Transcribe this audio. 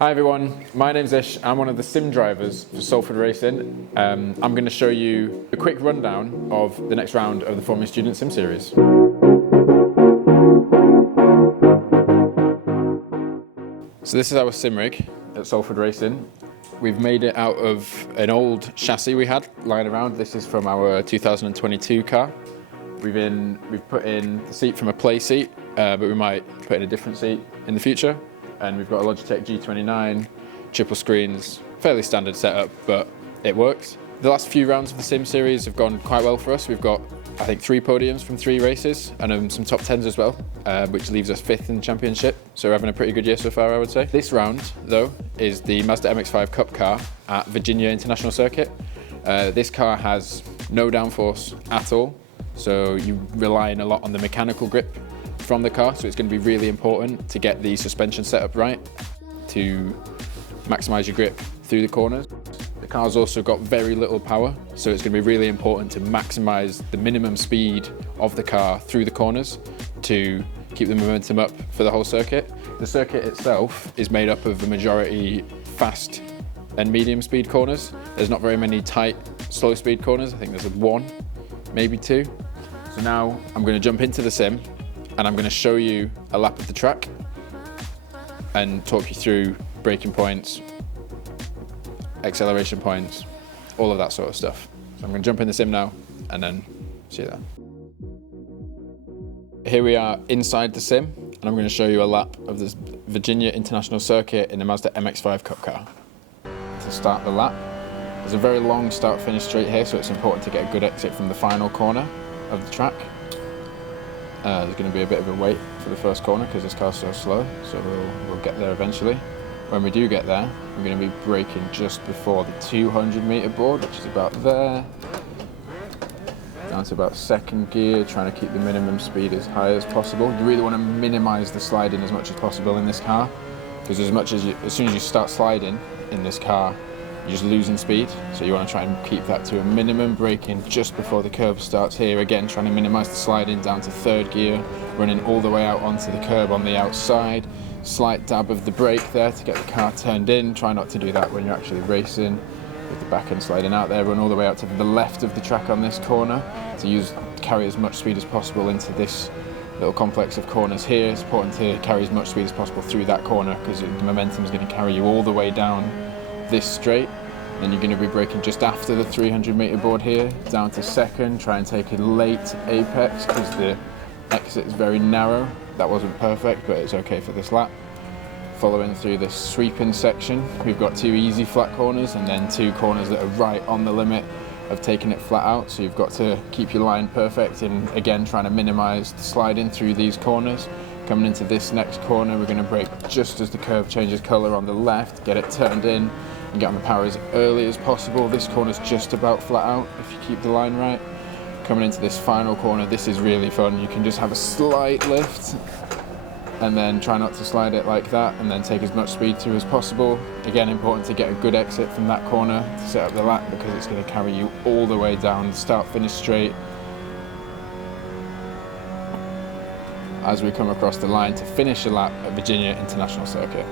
Hi everyone, my name's Ish. I'm one of the sim drivers for Salford Racing. I'm going to show you a quick rundown of the next round of the Formula Student Sim Series. So this is our sim rig at Salford Racing. We've made it out of an old chassis we had lying around. This is from our 2022 car. We've put in the seat from a play seat, but we might put in a different seat in the future. And we've got a Logitech G29, triple screens, fairly standard setup, but it works. The last few rounds of the Sim Series have gone quite well for us. We've got, I think, 3 podiums from 3 races and some top 10s as well, which leaves us 5th in the championship. So we're having a pretty good year so far, I would say. This round, though, is the Mazda MX-5 Cup car at Virginia International Circuit. This car has no downforce at all, so you're relying a lot on the mechanical grip from the car, so it's going to be really important to get the suspension set up right to maximise your grip through the corners. The car's also got very little power, so it's going to be really important to maximise the minimum speed of the car through the corners to keep the momentum up for the whole circuit. The circuit itself is made up of a majority fast and medium speed corners. There's not very many tight, slow speed corners. I think there's 1, maybe 2. So now I'm going to jump into the sim and I'm going to show you a lap of the track and talk you through braking points, acceleration points, all of that sort of stuff. So I'm going to jump in the sim now and then see you there. Here we are inside the sim and I'm going to show you a lap of the Virginia International Circuit in the Mazda MX-5 Cup car. To start the lap, there's a very long start-finish straight here, so it's important to get a good exit from the final corner of the track. There's going to be a bit of a wait for the first corner because this car's so slow, so we'll get there eventually. When we do get there, we're going to be braking just before the 200 metre board, which is about there. Down to about 2nd gear, trying to keep the minimum speed as high as possible. You really want to minimise the sliding as much as possible in this car, because as soon as you start sliding in this car, you're just losing speed, so you want to try and keep that to a minimum, braking just before the curb starts here. Again, trying to minimise the sliding down to 3rd gear, running all the way out onto the curb on the outside. Slight dab of the brake there to get the car turned in. Try not to do that when you're actually racing. With the back end sliding out there, run all the way out to the left of the track on this corner to carry as much speed as possible into this little complex of corners here. It's important to carry as much speed as possible through that corner because the momentum is going to carry you all the way down this straight. Then you're going to be braking just after the 300 metre board here, down to 2nd, try and take a late apex because the exit is very narrow. That wasn't perfect, but it's okay for this lap. Following through this sweeping section, we've got 2 easy flat corners and then 2 corners that are right on the limit of taking it flat out, so you've got to keep your line perfect and again trying to minimise the sliding through these corners. Coming into this next corner, we're going to brake just as the curve changes colour on the left, get it turned in and get on the power as early as possible. This corner's just about flat out if you keep the line right. Coming into this final corner, this is really fun. You can just have a slight lift and then try not to slide it like that and then take as much speed through as possible. Again, important to get a good exit from that corner to set up the lap because it's going to carry you all the way down the start-finish straight as we come across the line to finish a lap at Virginia International Circuit.